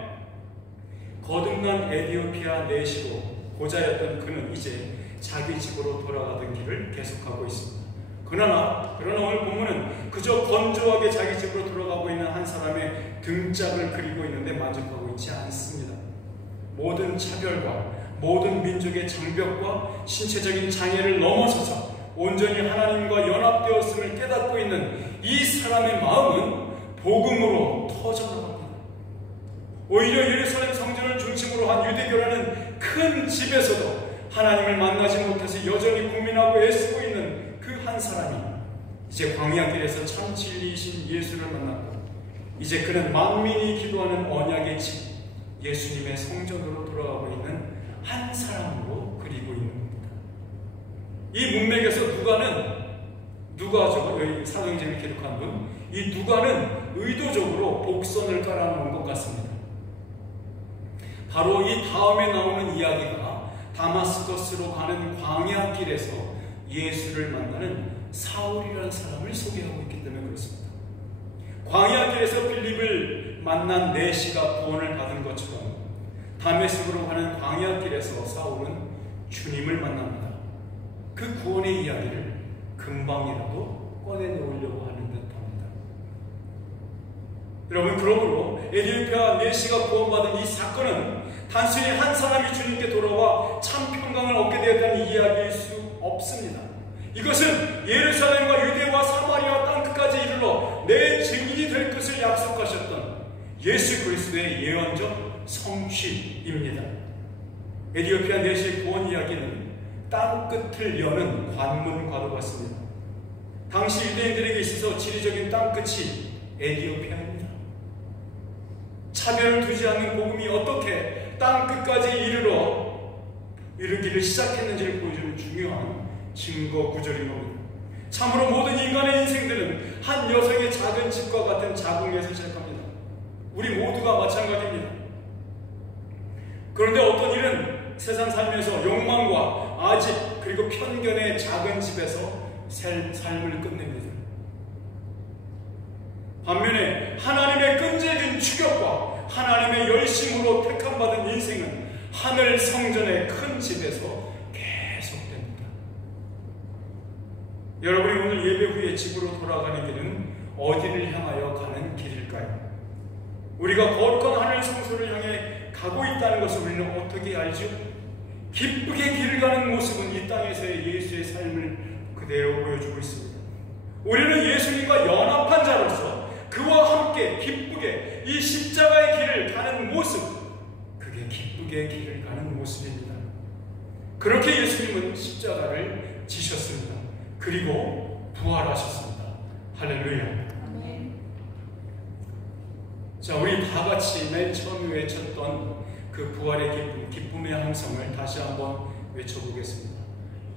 거듭난 에디오피아 내시로 고자였던 그는 이제 자기 집으로 돌아가던 길을 계속하고 있습니다. 그러나 오늘 본문은 그저 건조하게 자기 집으로 돌아가고 있는 한 사람의 등짝을 그리고 있는데 만족하고 있지 않습니다. 모든 차별과 모든 민족의 장벽과 신체적인 장애를 넘어서서 온전히 하나님과 연합되었음을 깨닫고 있는 이 사람의 마음은 복음으로 터져나갑니다. 오히려 예루살렘 성전을 중심으로 한 유대교라는 큰 집에서도 하나님을 만나지 못해서 여전히 고민하고 애쓰고 있는 그 한 사람이 이제 광야길에서 참 진리이신 예수를 만났고 이제 그는 만민이 기도하는 언약의 집 예수님의 성전으로 돌아가고 있는 한 사람으로 그리고 있는 겁니다. 이 문맥에서 누가죠? 여기 사도행전을 기록한 분, 이 누가는 의도적으로 복선을 깔아놓은 것 같습니다. 바로 이 다음에 나오는 이야기가 다마스커스로 가는 광야길에서 예수를 만나는 사울이라는 사람을 소개하고 있기 때문에 그렇습니다. 광야길에서 빌립을 만난 내시가 구원을 받은 것처럼 다메섹으로 가는 광야길에서 사울은 주님을 만납니다. 그 구원의 이야기를 금방이라도 꺼내놓으려고 하는 듯합니다. 여러분, 그러므로 에디오피아 내시가 구원받은 이 사건은 단순히 한 사람이 주님께 돌아와 참 평강을 얻게 되었다는 이야기일 수 없습니다. 이것은 예루살렘과 유대와 사마리아 땅끝까지 이르러 내 증인이 될 것을 약속하셨던 예수 그리스도의 예언적 성취입니다. 에디오피아 내시의 구원 이야기는 땅끝을 여는 관문과도 같습니다. 당시 유대인들에게 있어서 지리적인 땅끝이 에디오피아입니다. 차별을 두지 않는 복음이 어떻게 땅끝까지 이르기를 시작했는지를 보여주는 중요한 증거 구절인 겁니다. 참으로 모든 인간의 인생들은 한 여성의 작은 집과 같은 자궁에서 시작합니다. 우리 모두가 마찬가지입니다. 그런데 어떤 일은 세상 살면서 욕망과 아집 그리고 편견의 작은 집에서 삶을 끝냅니다. 반면에 하나님의 끈질긴 추격과 하나님의 열심으로 택함받은 인생은 하늘 성전의 큰 집에서 계속됩니다. 여러분이 오늘 예배 후에 집으로 돌아가는 길은 어디를 향하여 가는 길일까요? 우리가 거룩한 하늘 성소를 향해 가고 있다는 것을 우리는 어떻게 알죠? 기쁘게 길을 가는 모습은 이 땅에서의 예수의 삶을 그대로 보여주고 있습니다. 우리는 예수님과 연합한 자로서 그와 함께 기쁘게 이 십자가의 길을 가는 모습, 그게 기쁘게 길을 가는 모습입니다. 그렇게 예수님은 십자가를 지셨습니다. 그리고 부활하셨습니다. 할렐루야. 아멘. 자, 우리 다 같이 맨 처음 외쳤던 그 부활의 기쁨의 함성을 다시 한번 외쳐보겠습니다.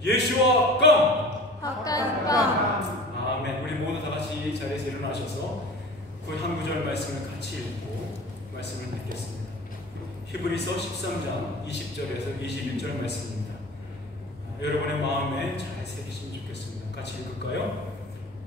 예수와 깡! 핫간깡! 아멘. 우리 모두 다 같이 이 자리에서 일어나셔서 그 한 구절 말씀을 같이 읽고 말씀을 듣겠습니다. 히브리서 13장 20절에서 21절 말씀입니다. 여러분의 마음에 잘 새기시면 좋겠습니다. 같이 읽을까요?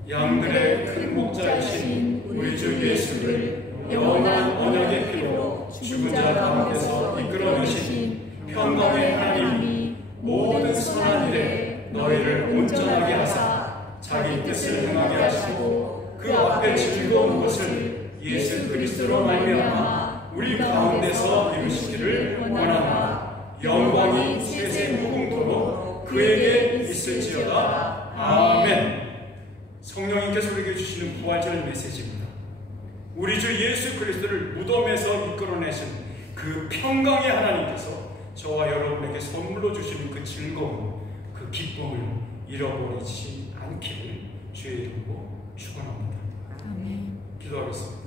양들의 큰 목자이신 우리 주 예수를 영원한 언약의 피로 죽은 자 가운데서 이끌어내신 평강의 하나님이 모든 선한 일에 너희를 온전하게 하사 자기 뜻을 행하게 하시고 그 앞에 즐거운 것을 예수 그리스도로 말미암아 우리 가운데서 이루시기를 원하나 영광이 세세 무궁토록 그에게 있을지어다. 아멘. 성령님께서 우리에게 주시는 부활절 메시지입니다. 우리 주 예수 그리스도를 무덤에서 이끌어내신 그 평강의 하나님께서 저와 여러분에게 선물로 주시는 그 즐거움, 그 기쁨을 잃어버리지 않기를 주의 이름으로 축원합니다. 아멘. 기도하겠습니다.